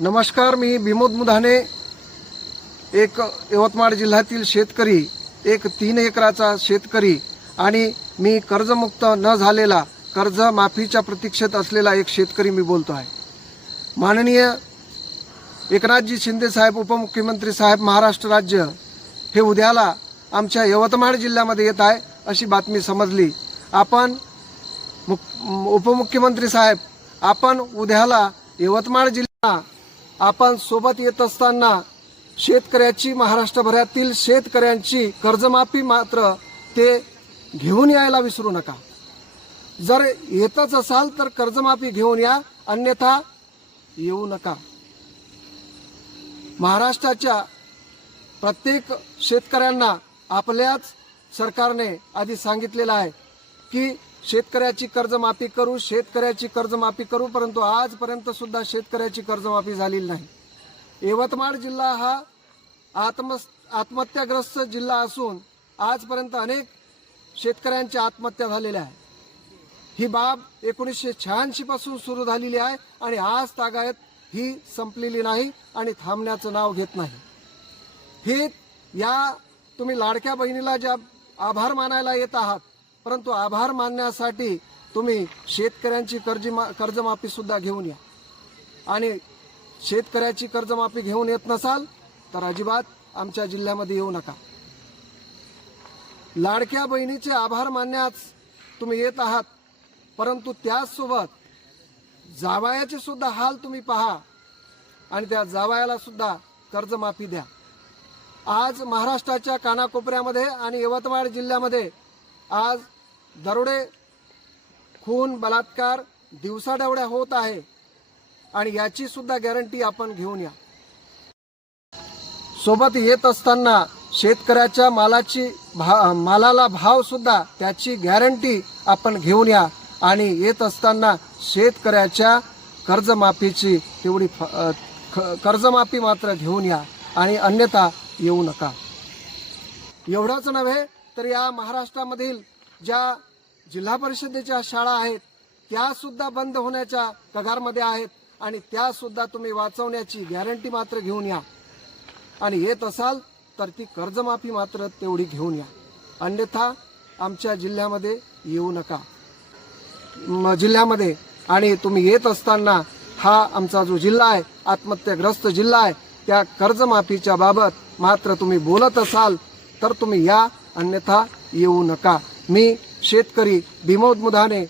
नमस्कार मी विमोद मुधाने एक यवतमाळ जिल्ह्यातील शेतकरी एक तीन एकराचा शेतकरी आणि मी कर्जमुक्त न झालेला कर्ज माफीच्या प्रतीक्षेत असलेला एक शेतकरी मी बोलतो आहे. माननीय एकनाथजी शिंदे साहेब उपमुख्यमंत्री साहेब महाराष्ट्र राज्य हे उद्याला आमच्या यवतमाळ जिल्ह्यामध्ये येत आहे अशी बातमी समजली. आपण मुख उपमुख्यमंत्री साहेब आपण उद्याला यवतमाळ जिल्हा आपण सोबत येत असताना शेतकऱ्याची महाराष्ट्रभरातील शेतकऱ्यांची कर्जमाफी मात्र ते घेऊन यायला विसरू नका. जर येतच असाल तर कर्जमाफी घेऊन या अन्यथा येऊ नका. महाराष्ट्राच्या प्रत्येक शेतकऱ्यांना आपल्याच सरकारने आधी सांगितलेलं आहे की शेतकऱ्याची कर्जमाफी करू शेतकऱ्याची कर्जमाफी करू परंतु आजपर्यंत सुद्धा शेतकऱ्याची कर्जमाफी झालेली नाही. यवतमाळ जिल्हा हा आत्म आत्महत्याग्रस्त जिल्हा असून आजपर्यंत अनेक शेतकऱ्यांच्या आत्महत्या झालेल्या आहे ही बाब एकोणीसशे शहाऐंशी पासून सुरू झालेली आहे आणि आज तागायत ही संपलेली नाही आणि थांबण्याचं नाव घेत नाही. हे या तुम्ही लाडक्या बहिणीला ज्या आभार मानायला येत आहात परंतु आभार मानण्यासाठी तुम्ही शेतकऱ्यांची कर्ज मा कर्जमाफीसुद्धा घेऊन या. आणि शेतकऱ्याची कर्जमाफी घेऊन येत नसाल तर अजिबात आमच्या जिल्ह्यामध्ये येऊ नका. लाडक्या बहिणीचे आभार मानण्यास तुम्ही येत आहात परंतु त्याचसोबत जावायाचे सुद्धा हाल तुम्ही पहा आणि त्या जावायाला सुद्धा कर्जमाफी द्या. आज महाराष्ट्राच्या कानाकोपऱ्यामध्ये आणि यवतमाळ जिल्ह्यामध्ये आज दरोडे खून बलात्कार दिवसाढवड्या होत आहे आणि याची सुद्धा गॅरंटी आपण घेऊन या. सोबत येत असताना शेतकऱ्याच्या मालाची भा मालाला भाव सुद्धा त्याची गॅरंटी आपण घेऊन या आणि येत असताना शेतकऱ्याच्या कर्जमाफीची तेवढी कर्जमाफी मात्र घेऊन या आणि अन्यथा येऊ नका. एवढंच नव्हे तर या महाराष्ट्रामधील ज्या जिल्हा परिषदेच्या शाळा आहेत त्या सुद्धा बंद होण्याच्या कगारमध्ये आहेत आणि त्या सुद्धा तुम्ही वाचवण्याची गॅरंटी मात्र घेऊन या. आणि येत असाल तर ती कर्जमाफी मात्र तेवढी घेऊन या. अन्यथा आमच्या जिल्ह्यामध्ये येऊ नका. म- जिल्ह्यामध्ये आणि तुम्ही येत असताना हा आमचा जो जिल्हा आहे आत्महत्याग्रस्त जिल्हा आहे त्या कर्जमाफीच्या बाबत मात्र तुम्ही बोलत असाल तर तुम्ही या अन्यथा येऊ नका. मी शेतकरी विमोद मुधाने